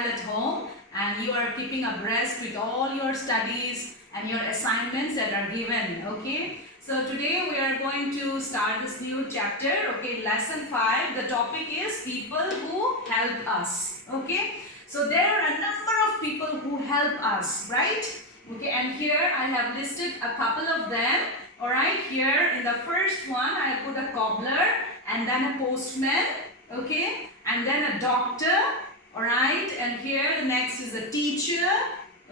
well at home and you are keeping abreast with all your studies and your assignments that are given. Okay, so today we are going to start this new chapter. Okay, lesson 5. The topic is people who help us. Okay, so there are a number of people who help us, right? Okay, and here I have listed a couple of them. Alright, here in the first one I put a cobbler and then a postman, okay, and then a doctor, alright, and here the next is a teacher,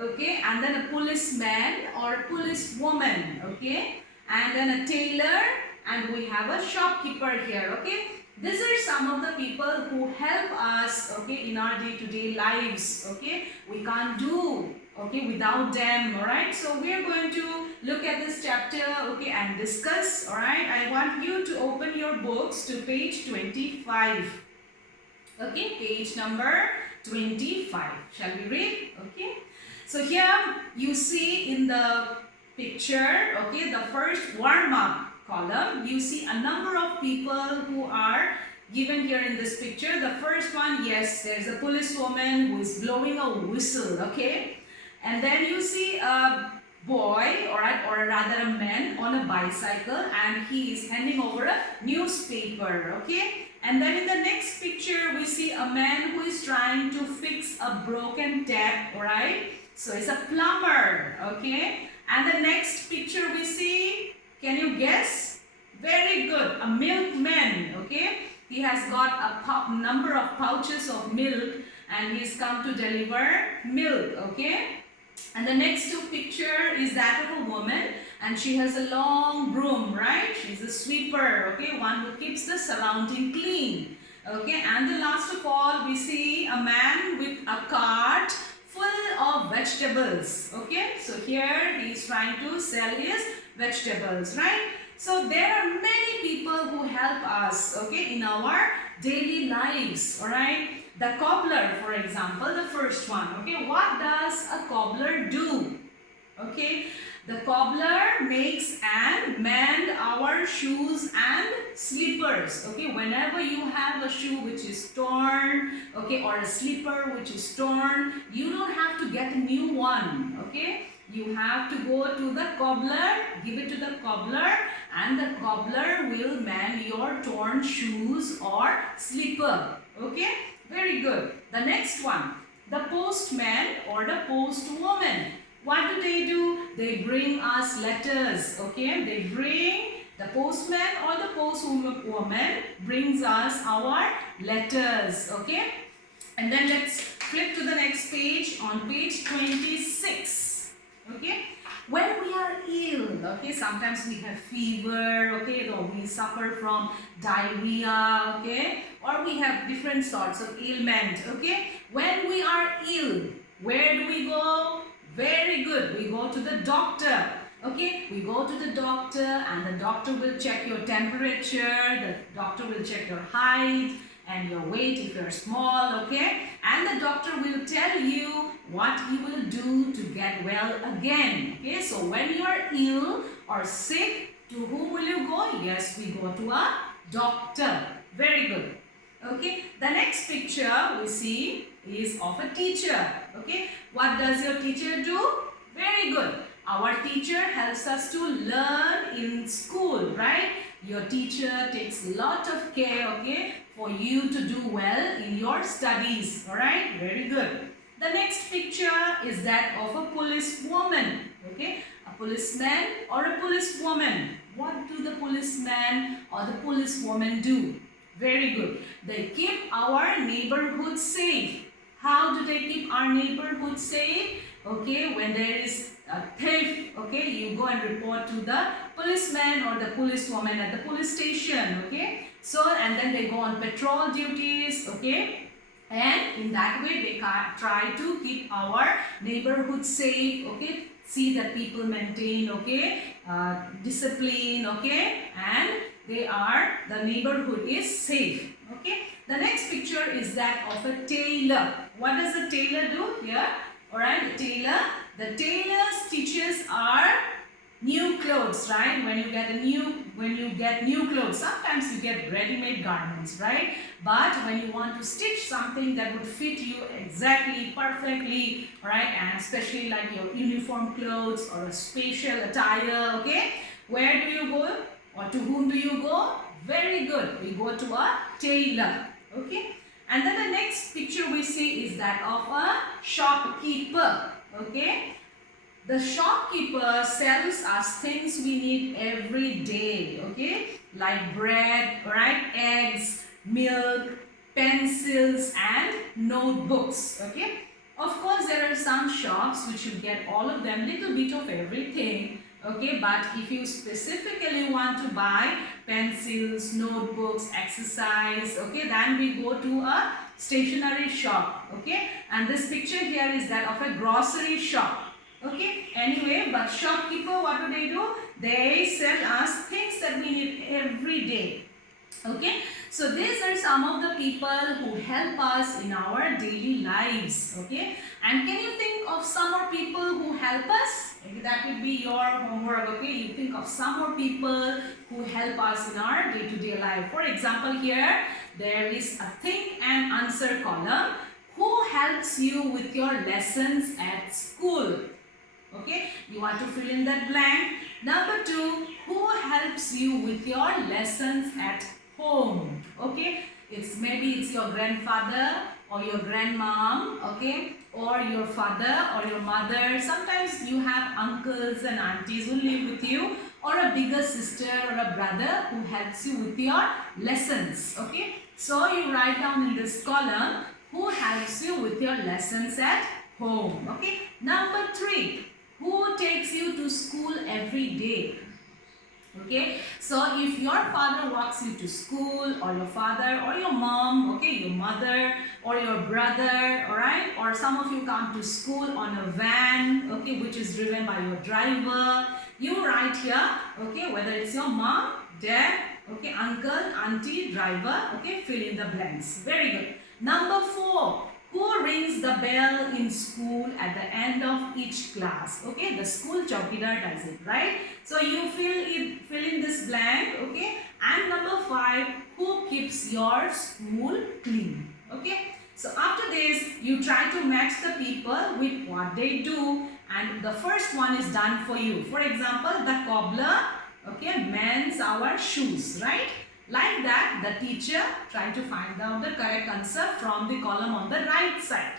okay, and then a policeman or a policewoman, okay, and then a tailor, and we have a shopkeeper here, okay. These are some of the people who help us, okay, in our day-to-day lives, okay. We can't do, okay, without them, alright. So we are going to look at this chapter, okay, and discuss, alright. I want you to open your books to page 25, okay, page number 25. Shall we read? Okay. So here you see in the picture, okay, the first warm-up column, you see a number of people who are given here in this picture. The first one, yes, there's a policewoman who is blowing a whistle, okay, and then you see a boy, alright, or rather a man on a bicycle, and he is handing over a newspaper, okay, and then in the next picture we see a man who is trying to fix a broken tap, alright, so it's a plumber, okay, and the next picture we see, can you guess? Very good. A milkman. Okay. He has got a number of pouches of milk and he's come to deliver milk. Okay. And the next picture is that of a woman and she has a long broom. Right. She's a sweeper. Okay. One who keeps the surrounding clean. Okay. And the last of all, we see a man with a cart full of vegetables. Okay. So here he is trying to sell his vegetables, right? So there are many people who help us, okay, in our daily lives, all right? The cobbler, for example, the first one, okay, what does a cobbler do? Okay, the cobbler makes and mend our shoes and slippers, okay, whenever you have a shoe which is torn, okay, or a slipper which is torn, you don't have to get a new one, okay. You have to go to the cobbler, give it to the cobbler, and the cobbler will mend your torn shoes or slipper. Okay, very good. The next one, the postman or the postwoman. What do? They bring us letters. Okay, they bring, the postman or the postwoman brings us our letters. Okay, and then let's flip to the next page on page 26. Okay, when we are ill, okay, sometimes we have fever, okay, or we suffer from diarrhea, okay, or we have different sorts of ailment, okay. When we are ill, where do we go? Very good, we go to the doctor, okay. We go to the doctor and the doctor will check your temperature, the doctor will check your height and your weight if you're small, okay, and the doctor will tell you what he will do to get well again, okay. So when you are ill or sick, to whom will you go? Yes, we go to a doctor. Very good. Okay, the next picture we see is of a teacher, okay. What does your teacher do? Very good. Our teacher helps us to learn in school, right? Your teacher takes a lot of care, okay, for you to do well in your studies, alright? Very good. The next picture is that of a policewoman, okay? A policeman or a policewoman. What do the policeman or the policewoman do? Very good. They keep our neighborhood safe. How do they keep our neighborhood safe? Okay, when there is a theft, okay, you go and report to the policeman or the policewoman at the police station, okay. So, and then they go on patrol duties, okay. And in that way, they try to keep our neighborhood safe, okay. See that people maintain, okay, discipline, okay, and the neighborhood is safe, okay. The next picture is that of a tailor. What does the tailor do here? Alright, the tailor stitches our new clothes, right? When you get a new when you get new clothes, sometimes you get ready-made garments, right? But when you want to stitch something that would fit you exactly, perfectly, right? And especially like your uniform clothes or a spatial attire, okay? Where do you go or to whom do you go? Very good. We go to a tailor, okay? And then the next picture we see is that of a shopkeeper, okay? The shopkeeper sells us things we need every day, okay? Like bread, right? Eggs, milk, pencils and notebooks, okay? Of course, there are some shops which you get all of them, little bit of everything, okay? But if you specifically want to buy pencils, notebooks, exercise, okay? Then we go to a stationery shop, okay? And this picture here is that of a grocery shop. Okay, anyway, but shopkeeper, what do? They sell us things that we need every day. Okay, so these are some of the people who help us in our daily lives. Okay, and can you think of some more people who help us? Maybe that would be your homework. Okay, you think of some more people who help us in our day-to-day life. For example, here there is a think and answer column. Who helps you with your lessons at school? Okay, you want to fill in that blank. Number 2, who helps you with your lessons at home? Okay, maybe it's your grandfather or your grandmom, okay, or your father or your mother. Sometimes you have uncles and aunties who live with you, or a bigger sister or a brother who helps you with your lessons. Okay, so you write down in this column who helps you with your lessons at home. Okay, number 3, who takes you to school every day? Okay, so if your father walks you to school, or your father or your mom, okay, your mother or your brother, alright, or some of you come to school on a van, okay, which is driven by your driver, you write here, okay, whether it's your mom, dad, okay, uncle, auntie, driver, okay, fill in the blanks. Very good. Number 4, who rings the bell in school at the end of each class? Okay, the school chowkidar does it, right? So you fill in this blank, okay? And number 5, who keeps your school clean? Okay, so after this, you try to match the people with what they do, and the first one is done for you. For example, the cobbler, okay, mends our shoes, right? Like that, the teacher try to find out the correct answer from the column on the right side.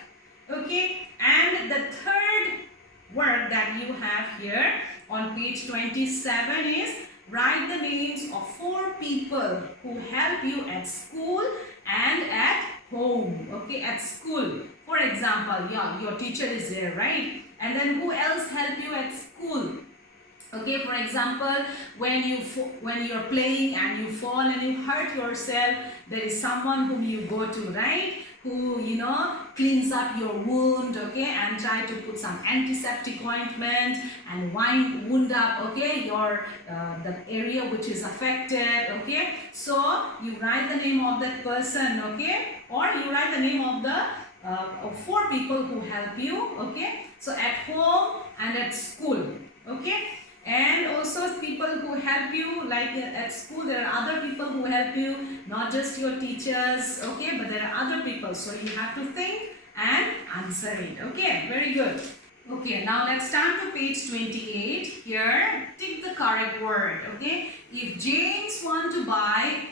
Okay, and the third work that you have here on page 27 is write the names of 4 people who help you at school and at home. Okay, at school. For example, yeah, your teacher is there, right? And then who else help you at school? Okay, for example, when you're playing and you fall and you hurt yourself, there is someone whom you go to, right? Who, you know, cleans up your wound, okay, and try to put some antiseptic ointment and wound up, okay, your the area which is affected, okay. So you write the name of that person, okay, or you write the name of the of 4 people who help you, okay. So at home and at school, okay. And also people who help you, like at school there are other people who help you, not just your teachers, okay, but there are other people. So you have to think and answer it. Okay, very good. Okay, now let's turn to page 28. Here, tick the correct word. Okay, if James wants to buy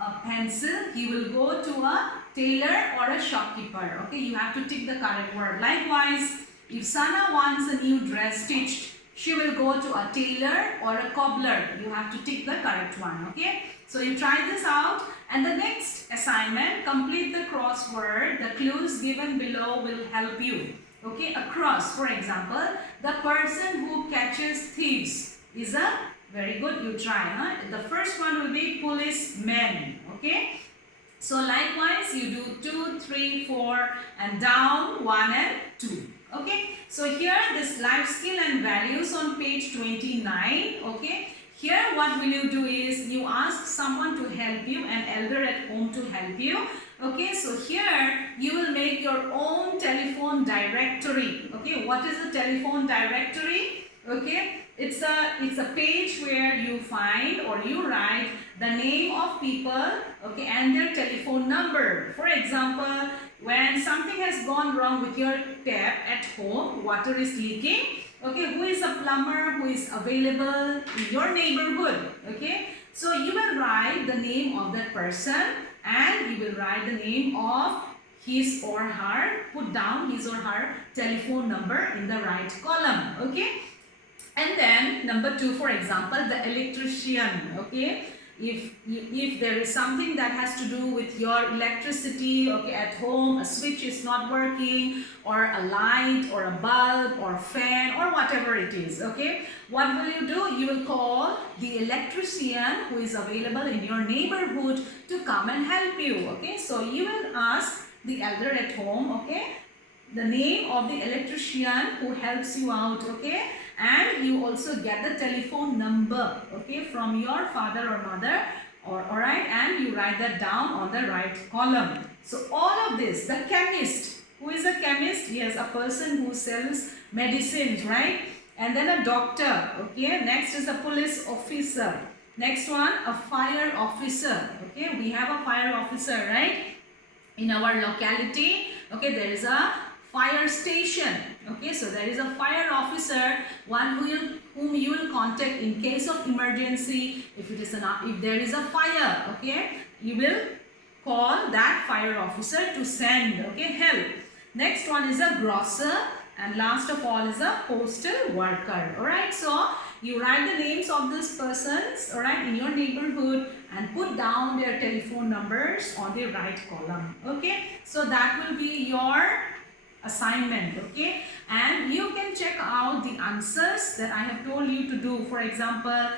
a pencil, he will go to a tailor or a shopkeeper. Okay, you have to tick the correct word. Likewise, if Sana wants a new dress stitched, she will go to a tailor or a cobbler. You have to tick the correct one, okay? So you try this out, and the next assignment, complete the crossword. The clues given below will help you. Okay, a cross, for example, the person who catches thieves is a, very good, you try, huh? The first one will be policeman, okay? So likewise, you do 2, 3, 4, and down 1 and 2. Okay, so here this life skill and values on page 29. Okay, here what will you do is you ask someone to help you, an elder at home to help you. Okay, so here you will make your own telephone directory. Okay, what is a telephone directory? Okay, it's a page where you find or you write the name of people, okay, and their telephone number. For example, when something has gone wrong with your tap at home, water is leaking, okay, who is a plumber who is available in your neighborhood, okay. So you will write the name of that person and you will write the name of his or her, put down his or her telephone number in the right column, okay. And then number 2, for example, the electrician, okay. If there is something that has to do with your electricity, okay, at home, a switch is not working, or a light, or a bulb, or fan, or whatever it is, okay. What will you do? You will call the electrician who is available in your neighborhood to come and help you, okay. So you will ask the elder at home, okay, the name of the electrician who helps you out, okay, and you also get the telephone number, okay, from your father or mother, or alright, and you write that down on the right column. So all of this, the chemist, who is a chemist? Yes, a person who sells medicines, right? And then a doctor, okay. Next is a police officer. Next one, a fire officer, okay. We have a fire officer, right, in our locality, okay. There is a fire station, okay. So there is a fire officer, one whom you will contact in case of emergency. If there is a fire, okay, you will call that fire officer to send, okay, help. Next one is a grocer, and last of all is a postal worker. All right, so you write the names of these persons, all right, in your neighborhood and put down their telephone numbers on the right column, okay. So that will be your assignment, okay, and you can check out the answers that I have told you to do. For example,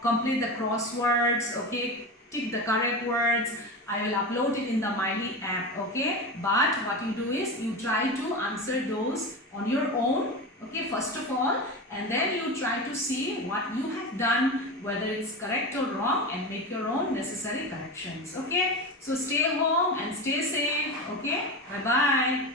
complete the crosswords, okay, tick the correct words. I will upload it in the Miley app, okay. But what you do is you try to answer those on your own, okay, first of all, and then you try to see what you have done, whether it's correct or wrong, and make your own necessary corrections, okay. So stay home and stay safe, okay. Bye bye.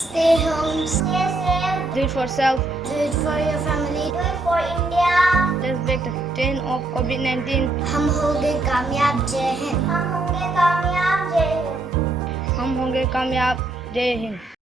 Stay home, stay safe. Do it for self. Do it for your family. Do it for India. Let's break the chain of COVID-19. हम होंगे कामयाब, जय हिंद. हम होंगे कामयाब, जय हिंद. हम होंगे कामयाब, जय हिंद.